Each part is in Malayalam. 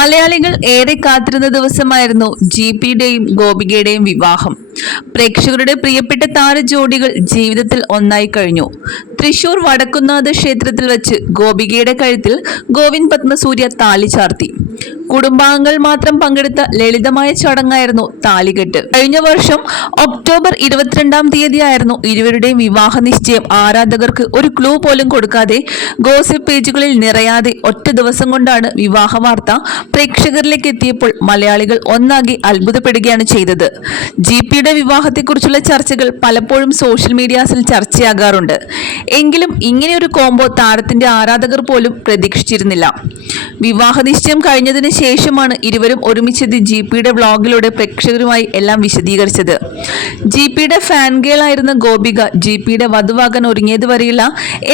മലയാളികൾ ഏറെ കാത്തിരുന്ന ദിവസമായിരുന്നു ജിപിയുടെയും ഗോപികയുടെയും വിവാഹം. പ്രേക്ഷകരുടെ പ്രിയപ്പെട്ട താരജോഡികൾ ജീവിതത്തിൽ ഒന്നായി കഴിഞ്ഞു. തൃശൂർ വടക്കുന്നാഥ ക്ഷേത്രത്തിൽ വെച്ച് ഗോപികയുടെ കഴുത്തിൽ ഗോവിന്ദ് പത്മസൂര്യ താലി ചാർത്തി. കുടുംബാംഗങ്ങൾ മാത്രം പങ്കെടുത്ത ലളിതമായ ചടങ്ങായിരുന്നു താലികെട്ട്. കഴിഞ്ഞ വർഷം ഒക്ടോബർ 22-ാം തീയതിയായിരുന്നു ഇരുവരുടെയും വിവാഹ നിശ്ചയം. ആരാധകർക്ക് ഒരു ക്ലൂ പോലും കൊടുക്കാതെ, ഗോസിപ്പ് പേജുകളിൽ നിറയാതെ ഒറ്റ ദിവസം കൊണ്ടാണ് വിവാഹ വാർത്ത പ്രേക്ഷകരിലേക്ക് എത്തിയപ്പോൾ മലയാളികൾ ഒന്നാകെ അത്ഭുതപ്പെടുകയാണ് ചെയ്തത്. ജിപിയുടെ വിവാഹത്തെക്കുറിച്ചുള്ള ചർച്ചകൾ പലപ്പോഴും സോഷ്യൽ മീഡിയാസിൽ ചർച്ചയാകാറുണ്ട്. എങ്കിലും ഇങ്ങനെയൊരു കോംബോ താരത്തിന്റെ ആരാധകർ പോലും പ്രതീക്ഷിച്ചിരുന്നില്ല. വിവാഹ നിശ്ചയം കഴിഞ്ഞതിന് ശേഷമാണ് ഇരുവരും ഒരുമിച്ചെത്തി ജിപിയുടെ വ്ളോഗിലൂടെ പ്രേക്ഷകരുമായി എല്ലാം വിശദീകരിച്ചത്. ജിപിയുടെ ഫാൻ ഗേൾ ആയിരുന്ന ഗോപിക ജിപിയുടെ വധുവാകാൻ ഒരുങ്ങിയതുവരെയുള്ള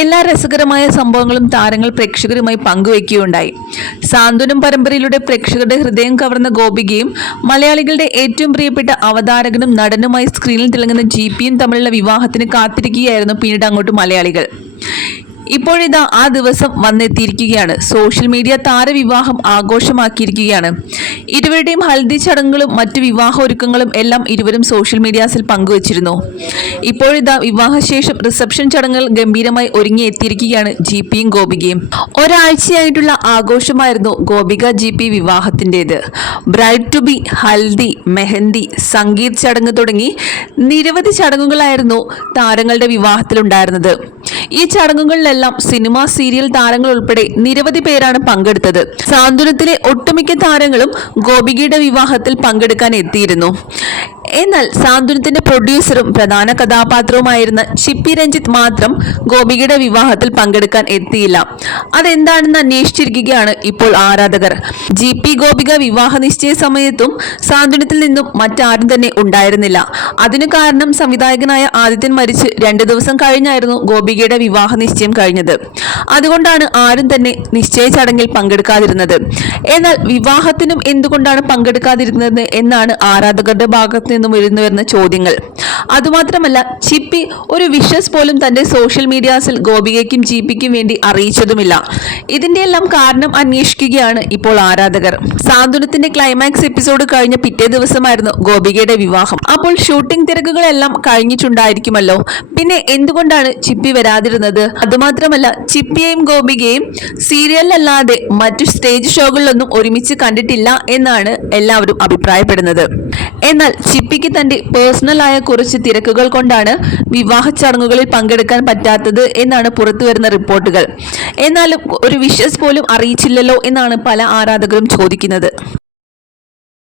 എല്ലാ രസകരമായ സംഭവങ്ങളും താരങ്ങൾ പ്രേക്ഷകരുമായി പങ്കുവയ്ക്കുകയുണ്ടായി. സാന്ത്വനം പരമ്പരയിലൂടെ പ്രേക്ഷകരുടെ ഹൃദയം കവർന്ന ഗോപികയും മലയാളികളുടെ ഏറ്റവും പ്രിയപ്പെട്ട അവതാരകനും നടനുമായി സ്ക്രീനിൽ തിളങ്ങുന്ന ജിപിയും തമ്മിലുള്ള വിവാഹത്തിന് കാത്തിരിക്കുകയായിരുന്നു പിന്നീട് അങ്ങോട്ട് മലയാളികൾ. ഇപ്പോഴിതാ ആ ദിവസം വന്നെത്തിയിരിക്കുകയാണ്. Social media താരവിവാഹം ആഘോഷമാക്കിയിരിക്കുകയാണ്. ഇരുവരുടെയും ഹൽദി ചടങ്ങുകളും മറ്റു വിവാഹ ഒരുക്കങ്ങളും എല്ലാം ഇരുവരും സോഷ്യൽ മീഡിയാസിൽ പങ്കുവച്ചിരുന്നു. ഇപ്പോഴിതാ വിവാഹശേഷം റിസപ്ഷൻ ചടങ്ങുകൾ ഗംഭീരമായി ഒരുങ്ങി എത്തിയിരിക്കുകയാണ് ജിപിയും ഗോപികയും. ഒരാഴ്ചയായിട്ടുള്ള ആഘോഷമായിരുന്നു ഗോപിക ജിപി വിവാഹത്തിൻ്റെത്. Bride to be, haldi, mehndi, sangeet ചടങ്ങ് തുടങ്ങി നിരവധി ചടങ്ങുകളായിരുന്നു താരങ്ങളുടെ വിവാഹത്തിലുണ്ടായിരുന്നത്. ഈ ചടങ്ങുകളിലെല്ലാം സിനിമ, സീരിയൽ താരങ്ങൾ ഉൾപ്പെടെ നിരവധി പേരാണ് പങ്കെടുത്തത്. സാന്ത്വനത്തിലെ ഒട്ടുമിക്ക താരങ്ങളും ഗോപികയുടെ വിവാഹത്തിൽ പങ്കെടുക്കാൻ എത്തിയിരുന്നു. എന്നാൽ സാന്ത്വനത്തിന്റെ പ്രൊഡ്യൂസറും പ്രധാന കഥാപാത്രവുമായിരുന്ന ചിപ്പി രഞ്ജിത്ത് മാത്രം ഗോപികയുടെ വിവാഹത്തിൽ പങ്കെടുക്കാൻ എത്തിയില്ല. അതെന്താണെന്ന് അന്വേഷിച്ചിരിക്കുകയാണ് ഇപ്പോൾ ആരാധകർ. ജിപി ഗോപിക വിവാഹ നിശ്ചയ സമയത്തും സാന്ത്വനത്തിൽ നിന്നും മറ്റാരും തന്നെ ഉണ്ടായിരുന്നില്ല. അതിനു കാരണം സംവിധായകനായ ആദിത്യൻ മരിച്ച് 2 ദിവസം കഴിഞ്ഞായിരുന്നു ഗോപികയുടെ വിവാഹ നിശ്ചയം കഴിഞ്ഞത്. അതുകൊണ്ടാണ് ആരും തന്നെ നിശ്ചയ ചടങ്ങിൽ പങ്കെടുക്കാതിരുന്നത്. എന്നാൽ വിവാഹത്തിനും എന്തുകൊണ്ടാണ് പങ്കെടുക്കാതിരുന്നത് എന്നാണ് ആരാധകരുടെ ഭാഗത്ത് നിന്നും ഉയർന്നുവരുന്ന ചോദ്യങ്ങൾ. അതുമാത്രമല്ല, ചിപ്പി ഒരു വിഷസ് പോലും തന്റെ സോഷ്യൽ മീഡിയാസിൽ ഗോപികയ്ക്കും ജിപിക്കും വേണ്ടി അറിയിച്ചതുമില്ല. ഇതിന്റെ എല്ലാം കാരണം അന്വേഷിക്കുകയാണ് ഇപ്പോൾ ആരാധകർ. സാന്ത്വനത്തിന്റെ ക്ലൈമാക്സ് എപ്പിസോഡ് കഴിഞ്ഞ പിറ്റേ ദിവസമായിരുന്നു ഗോപികയുടെ വിവാഹം. അപ്പോൾ ഷൂട്ടിംഗ് തിരക്കുകളെല്ലാം കഴിഞ്ഞിട്ടുണ്ടായിരിക്കുമല്ലോ. പിന്നെ എന്തുകൊണ്ടാണ് ചിപ്പി വരാതിരുന്നത്? അതുമാത്രമല്ല, ചിപ്പിയെയും ഗോപികയും സീരിയലിലല്ലാതെ മറ്റു സ്റ്റേജ് ഷോകളിലൊന്നും ഒരുമിച്ച് കണ്ടിട്ടില്ല എന്നാണ് എല്ലാവരും അഭിപ്രായപ്പെടുന്നത്. എന്നാൽ ചിപ്പിക്ക് തന്റെ പേഴ്സണലായ കുറച്ച് തിരക്കുകൾ കൊണ്ടാണ് വിവാഹ ചടങ്ങുകളിൽ പങ്കെടുക്കാൻ പറ്റാത്തത് എന്നാണ് പുറത്തുവരുന്ന റിപ്പോർട്ടുകൾ. എന്നാലും ഒരു വിഷസ് പോലും അറിയിച്ചില്ലല്ലോ എന്നാണ് പല ആരാധകരും ചോദിക്കുന്നത്.